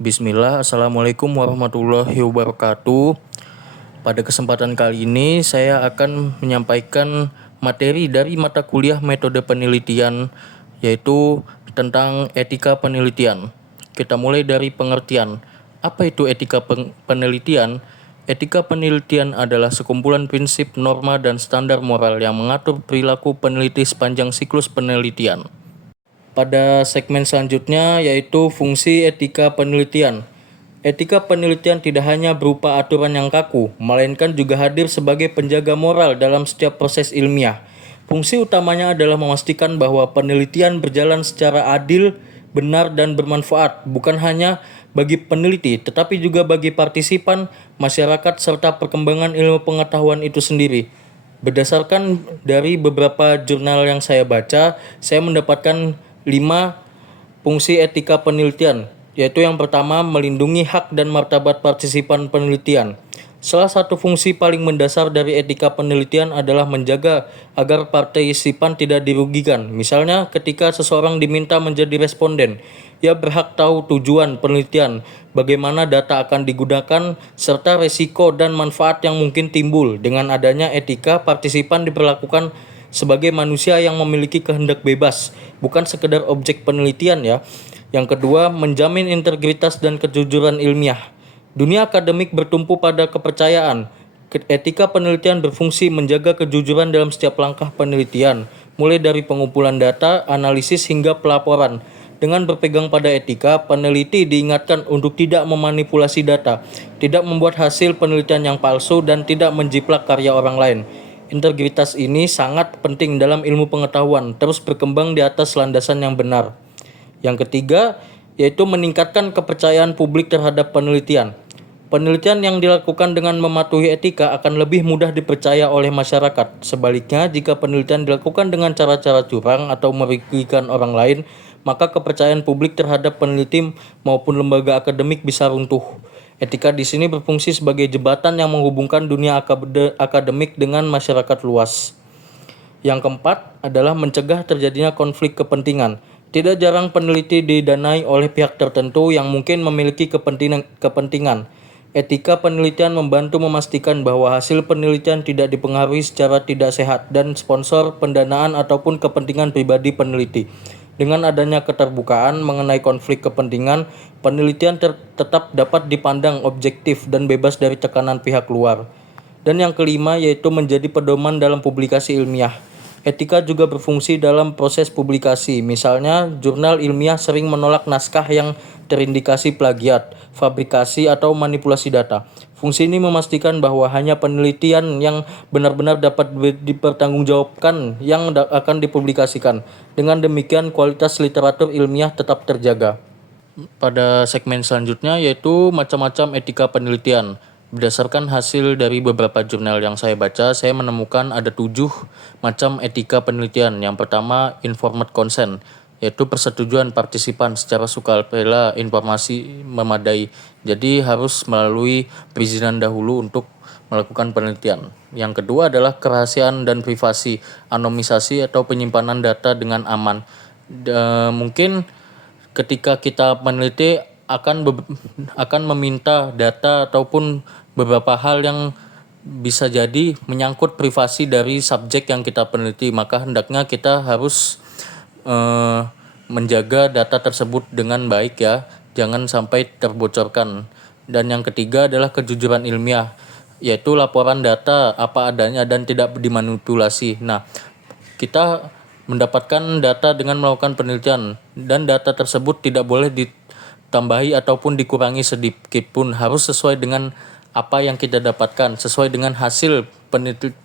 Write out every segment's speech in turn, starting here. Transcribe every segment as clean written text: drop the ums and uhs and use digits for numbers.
Bismillah, Assalamualaikum warahmatullahi wabarakatuh. Pada kesempatan kali ini saya akan menyampaikan materi dari mata kuliah metode penelitian, yaitu tentang etika penelitian. Kita mulai dari pengertian. Apa itu etika penelitian? Etika penelitian adalah sekumpulan prinsip, norma, dan standar moral yang mengatur perilaku peneliti sepanjang siklus penelitian. Pada segmen selanjutnya yaitu fungsi etika penelitian. Etika penelitian tidak hanya berupa aturan yang kaku, melainkan juga hadir sebagai penjaga moral dalam setiap proses ilmiah. Fungsi utamanya adalah memastikan bahwa penelitian berjalan secara adil, benar, dan bermanfaat, bukan hanya bagi peneliti, tetapi juga bagi partisipan, masyarakat, serta perkembangan ilmu pengetahuan itu sendiri. Berdasarkan dari beberapa jurnal yang saya baca, saya mendapatkan 5 fungsi etika penelitian, yaitu yang pertama melindungi hak dan martabat partisipan penelitian. Salah satu fungsi paling mendasar dari etika penelitian adalah menjaga agar partisipan tidak dirugikan. Misalnya ketika seseorang diminta menjadi responden, ia berhak tahu tujuan penelitian, bagaimana data akan digunakan, serta resiko dan manfaat yang mungkin timbul. Dengan adanya etika, partisipan diperlakukan sebagai manusia yang memiliki kehendak bebas, bukan sekedar objek penelitian ya. Yang kedua, menjamin integritas dan kejujuran ilmiah. Dunia akademik bertumpu pada kepercayaan. Etika penelitian berfungsi menjaga kejujuran dalam setiap langkah penelitian, mulai dari pengumpulan data, analisis, hingga pelaporan. Dengan berpegang pada etika, peneliti diingatkan untuk tidak memanipulasi data, tidak membuat hasil penelitian yang palsu, dan tidak menjiplak karya orang lain. Integritas ini sangat penting dalam ilmu pengetahuan, terus berkembang di atas landasan yang benar. Yang ketiga, yaitu meningkatkan kepercayaan publik terhadap penelitian. Penelitian yang dilakukan dengan mematuhi etika akan lebih mudah dipercaya oleh masyarakat. Sebaliknya, jika penelitian dilakukan dengan cara-cara curang atau merugikan orang lain, maka kepercayaan publik terhadap peneliti maupun lembaga akademik bisa runtuh. Etika di sini berfungsi sebagai jembatan yang menghubungkan dunia akademik dengan masyarakat luas. Yang keempat adalah mencegah terjadinya konflik kepentingan. Tidak jarang peneliti didanai oleh pihak tertentu yang mungkin memiliki kepentingan. Etika penelitian membantu memastikan bahwa hasil penelitian tidak dipengaruhi secara tidak sehat dan sponsor, pendanaan, ataupun kepentingan pribadi peneliti. Dengan adanya keterbukaan mengenai konflik kepentingan, penelitian tetap dapat dipandang objektif dan bebas dari tekanan pihak luar. Dan yang kelima yaitu menjadi pedoman dalam publikasi ilmiah. Etika juga berfungsi dalam proses publikasi. Misalnya, jurnal ilmiah sering menolak naskah yang terindikasi plagiat, fabrikasi, atau manipulasi data. Fungsi ini memastikan bahwa hanya penelitian yang benar-benar dapat dipertanggungjawabkan yang akan dipublikasikan. Dengan demikian, kualitas literatur ilmiah tetap terjaga. Pada segmen selanjutnya yaitu macam-macam etika penelitian. Berdasarkan hasil dari beberapa jurnal yang saya baca, saya menemukan ada 7 macam etika penelitian. Yang pertama, informed consent, yaitu persetujuan partisipan secara sukarela informasi memadai. Jadi harus melalui perizinan dahulu untuk melakukan penelitian. Yang kedua adalah kerahasiaan dan privasi, anonimasi atau penyimpanan data dengan aman. Mungkin ketika kita meneliti akan meminta data ataupun beberapa hal yang bisa jadi menyangkut privasi dari subjek yang kita peneliti, maka hendaknya kita harus menjaga data tersebut dengan baik ya, jangan sampai terbocorkan. Dan yang ketiga adalah kejujuran ilmiah, yaitu laporan data apa adanya dan tidak dimanipulasi. Nah, kita mendapatkan data dengan melakukan penelitian dan data tersebut tidak boleh ditambahi ataupun dikurangi sedikit pun, harus sesuai dengan apa yang kita dapatkan, sesuai dengan hasil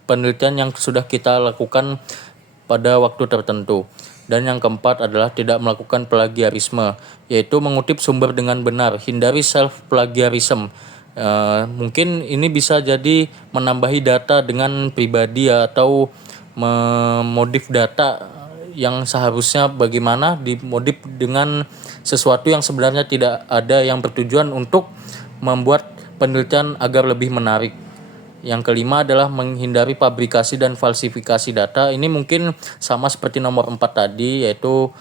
penelitian yang sudah kita lakukan pada waktu tertentu. Dan yang keempat adalah tidak melakukan plagiarisme, yaitu mengutip sumber dengan benar, hindari self plagiarism. Mungkin ini bisa jadi menambahi data dengan pribadi atau memodif data yang seharusnya bagaimana dimodif dengan sesuatu yang sebenarnya tidak ada, yang bertujuan untuk membuat penelitian agar lebih menarik. Yang kelima adalah menghindari fabrikasi dan falsifikasi data. Ini mungkin sama seperti nomor 4 tadi, yaitu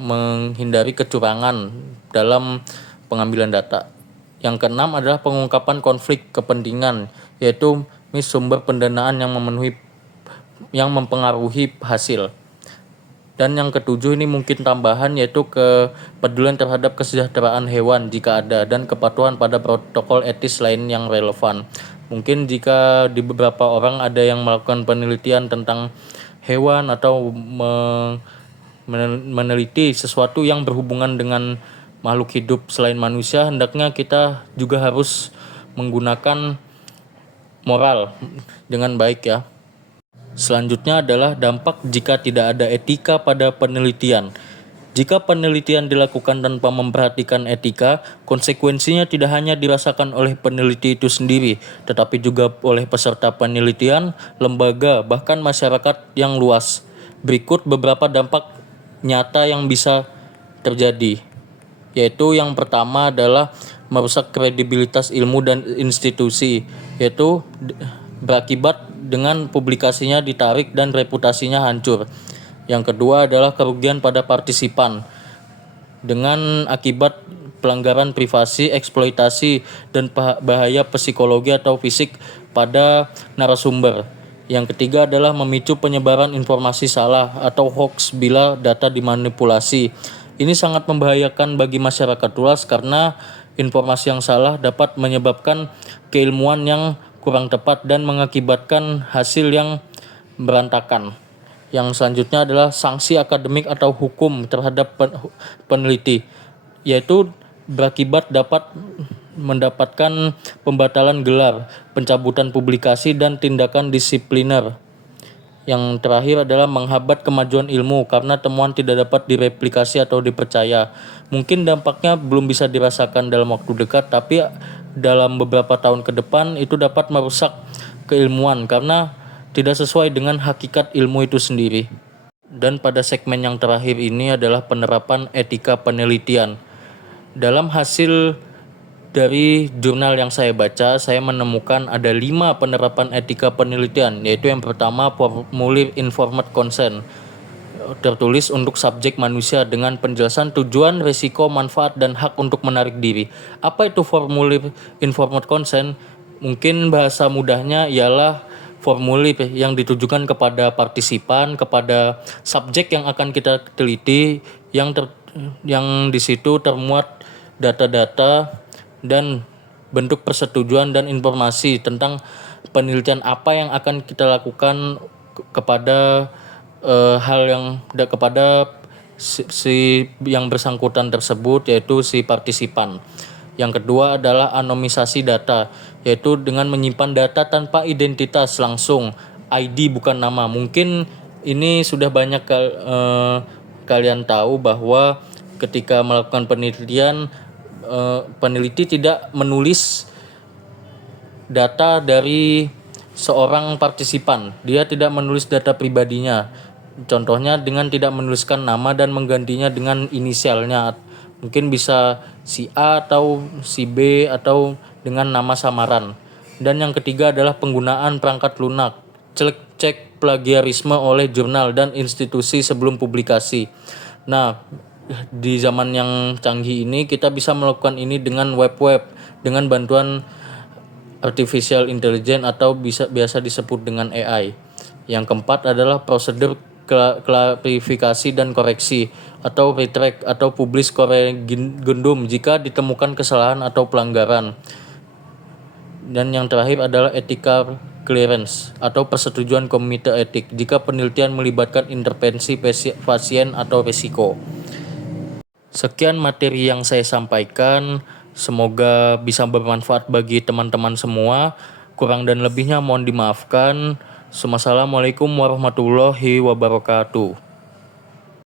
menghindari kecurangan dalam pengambilan data. Yang keenam adalah pengungkapan konflik kepentingan, yaitu sumber pendanaan yang mempengaruhi hasil. Dan yang ketujuh ini mungkin tambahan, yaitu kepedulian terhadap kesejahteraan hewan jika ada, dan kepatuhan pada protokol etis lain yang relevan. Mungkin jika di beberapa orang ada yang melakukan penelitian tentang hewan atau meneliti sesuatu yang berhubungan dengan makhluk hidup selain manusia, hendaknya kita juga harus menggunakan moral dengan baik ya. Selanjutnya adalah dampak jika tidak ada etika pada penelitian. Jika penelitian dilakukan tanpa memperhatikan etika, konsekuensinya tidak hanya dirasakan oleh peneliti itu sendiri, tetapi juga oleh peserta penelitian, lembaga, bahkan masyarakat yang luas. Berikut beberapa dampak nyata yang bisa terjadi, yaitu yang pertama adalah merusak kredibilitas ilmu dan institusi, yaitu berakibat dengan publikasinya ditarik dan reputasinya hancur. Yang kedua adalah kerugian pada partisipan dengan akibat pelanggaran privasi, eksploitasi, dan bahaya psikologi atau fisik pada narasumber. Yang ketiga adalah memicu penyebaran informasi salah atau hoax bila data dimanipulasi. Ini sangat membahayakan bagi masyarakat luas karena informasi yang salah dapat menyebabkan keilmuan yang kurang tepat dan mengakibatkan hasil yang berantakan. Yang selanjutnya adalah sanksi akademik atau hukum terhadap peneliti, yaitu berakibat dapat mendapatkan pembatalan gelar, pencabutan publikasi, dan tindakan disipliner. Yang terakhir adalah menghambat kemajuan ilmu karena temuan tidak dapat direplikasi atau dipercaya. Mungkin dampaknya belum bisa dirasakan dalam waktu dekat, tapi dalam beberapa tahun ke depan itu dapat merusak keilmuan karena tidak sesuai dengan hakikat ilmu itu sendiri. Dan pada segmen yang terakhir ini adalah penerapan etika penelitian. Dalam hasil dari jurnal yang saya baca, saya menemukan ada 5 penerapan etika penelitian, yaitu yang pertama formulir informed consent, tertulis untuk subjek manusia dengan penjelasan tujuan, risiko, manfaat, dan hak untuk menarik diri. Apa itu formulir informed consent? Mungkin bahasa mudahnya ialah formulir yang ditujukan kepada partisipan, kepada subjek yang akan kita teliti, yang di situ termuat data-data dan bentuk persetujuan dan informasi tentang penelitian apa yang akan kita lakukan kepada kepada si yang bersangkutan tersebut, yaitu si partisipan. Yang kedua adalah anonimasi data, yaitu dengan menyimpan data tanpa identitas langsung, ID bukan nama. Mungkin ini sudah banyak kalian tahu bahwa ketika melakukan penelitian, peneliti tidak menulis data dari seorang partisipan. Dia tidak menulis data pribadinya. Contohnya dengan tidak menuliskan nama dan menggantinya dengan inisialnya. Mungkin bisa si A atau si B atau dengan nama samaran. Dan yang ketiga adalah penggunaan perangkat lunak. Cek plagiarisme oleh jurnal dan institusi sebelum publikasi. Nah, di zaman yang canggih ini kita bisa melakukan ini dengan web dengan bantuan artificial intelligence atau biasa disebut dengan AI. Yang keempat adalah prosedur klarifikasi dan koreksi atau retract atau publish corrigendum jika ditemukan kesalahan atau pelanggaran. Dan yang terakhir adalah etika clearance atau persetujuan komite etik jika penelitian melibatkan intervensi pasien atau risiko. Sekian materi yang saya sampaikan, semoga bisa bermanfaat bagi teman-teman semua. Kurang dan lebihnya mohon dimaafkan. Wassalamualaikum warahmatullahi wabarakatuh.